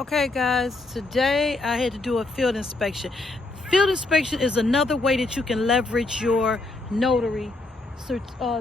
Okay guys, today I had to do a field inspection. Field inspection is another way that you can leverage your notary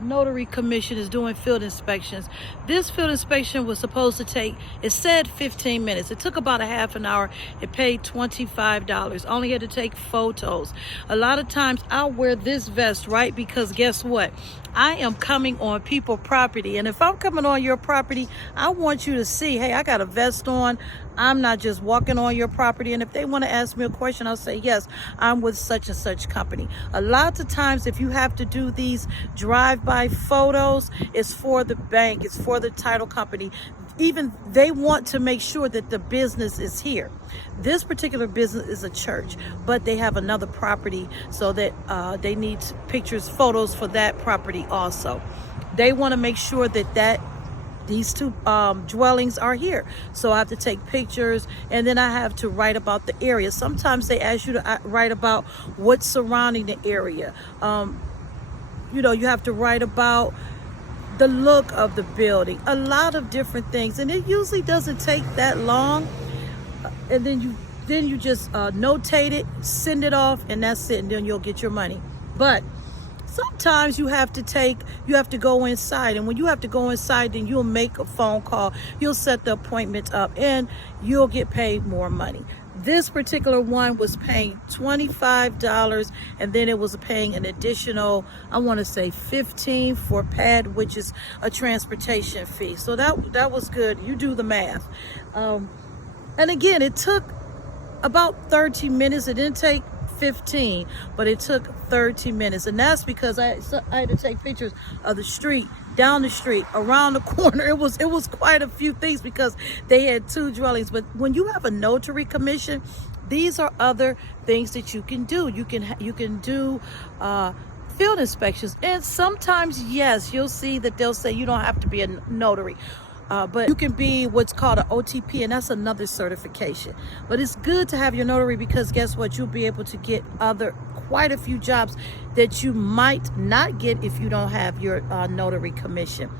notary commission is doing field inspections. This field inspection was supposed to take, it said 15 minutes. It took about a half an hour. It paid $25. Only had to take photos. A lot of times I'll wear this vest, right? Because guess what? I am coming on people's property. And if I'm coming on your property, I want you to see, hey, I got a vest on. I'm not just walking on your property. And if they want to ask me a question, I'll say, yes, I'm with such and such company. A lot of times, if you have to do these drive-by photos, it's for the bank, it's for the title company. Even they want to make sure that the business is here. This particular business is a church, but they have another property, so that they need pictures, photos for that property also. They want to make sure that these two dwellings are here. So I have to take pictures, and then I have to write about the area. Sometimes they ask you to write about what's surrounding the area. You have to write about the look of the building, a lot of different things, and it usually doesn't take that long. And then you just notate it, send it off, and that's it, and then you'll get your money. But sometimes you have to go inside, and when you have to go inside, then you'll make a phone call, you'll set the appointment up, and you'll get paid more money. This particular one was paying $25, and then it was paying an additional, I want to say 15 for pad, which is a transportation fee. So that was good. You do the math. And again, it took about 30 minutes. It didn't take 15, but it took 30 minutes, and that's because I had to take pictures of the street, down the street, around the corner. It was quite a few things because they had two dwellings. But when you have a notary commission, these are other things that you can do. You can do field inspections, and sometimes, yes, you'll see that they'll say you don't have to be a notary. But you can be what's called an OTP, and that's another certification. But it's good to have your notary, because guess what? You'll be able to get quite a few jobs that you might not get if you don't have your notary commission.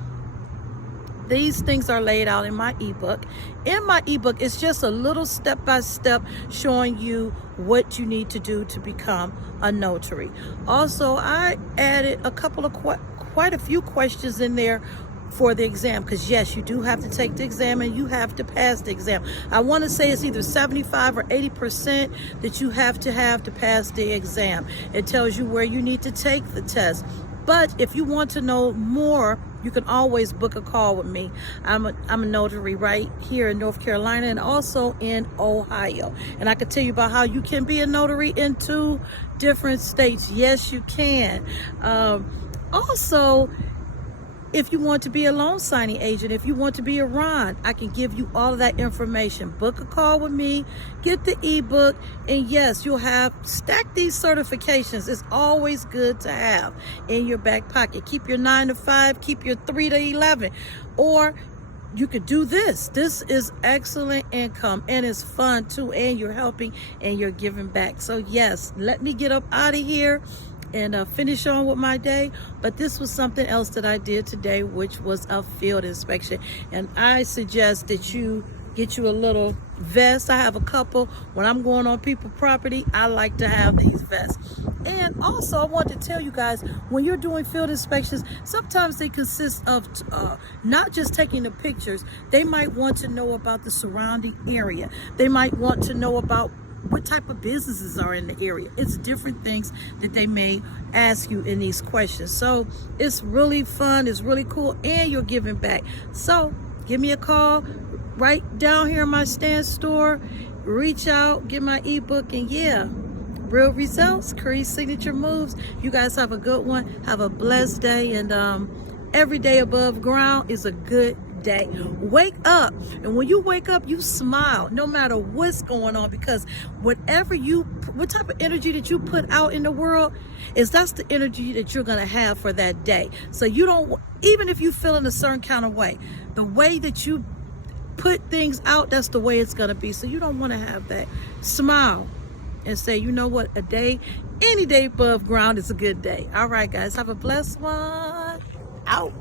These things are laid out in my ebook. In my ebook, it's just a little step-by-step showing you what you need to do to become a notary. Also, I added a couple of quite a few questions in there for the exam, because yes, you do have to take the exam, and you have to pass the exam. I want to say it's either 75 or 80% that you have to pass the exam. It tells you where you need to take the test. But if you want to know more, you can always book a call with me. I'm a notary right here in North Carolina and also in Ohio. And I can tell you about how you can be a notary in 2 different states. Yes, you can. Also, if you want to be a loan signing agent, if you want to be a Ron, I can give you all of that information. Book a call with me, get the ebook, and yes, you'll stack these certifications. It's always good to have in your back pocket. Keep your 9 to 5, keep your 3 to 11, or you could do this. This is excellent income, and it's fun too, and you're helping and you're giving back. So yes, let me get up out of here and finish on with my day. But this was something else that I did today, which was a field inspection. And I suggest that you get you a little vest. I have a couple. When I'm going on people's property, I like to have these vests. And also, I want to tell you guys, when you're doing field inspections, sometimes they consist of not just taking the pictures. They might want to know about the surrounding area. They might want to know about what type of businesses are in the area. It's different things that they may ask you in these questions. So it's really fun, it's really cool, and you're giving back. So give me a call right down here in my stand store. Reach out, get my ebook, and yeah, real results, create signature moves. You guys have a good one. Have a blessed day, and every day above ground is a good day. Wake up, and when you wake up, you smile no matter what's going on, because what type of energy that you put out in the world that's the energy that you're going to have for that day. So you don't, even if you feel in a certain kind of way, the way that you put things out, that's the way it's going to be. So you don't want to have that. Smile and say, you know what, any day above ground is a good day. All right, guys, have a blessed one. Out.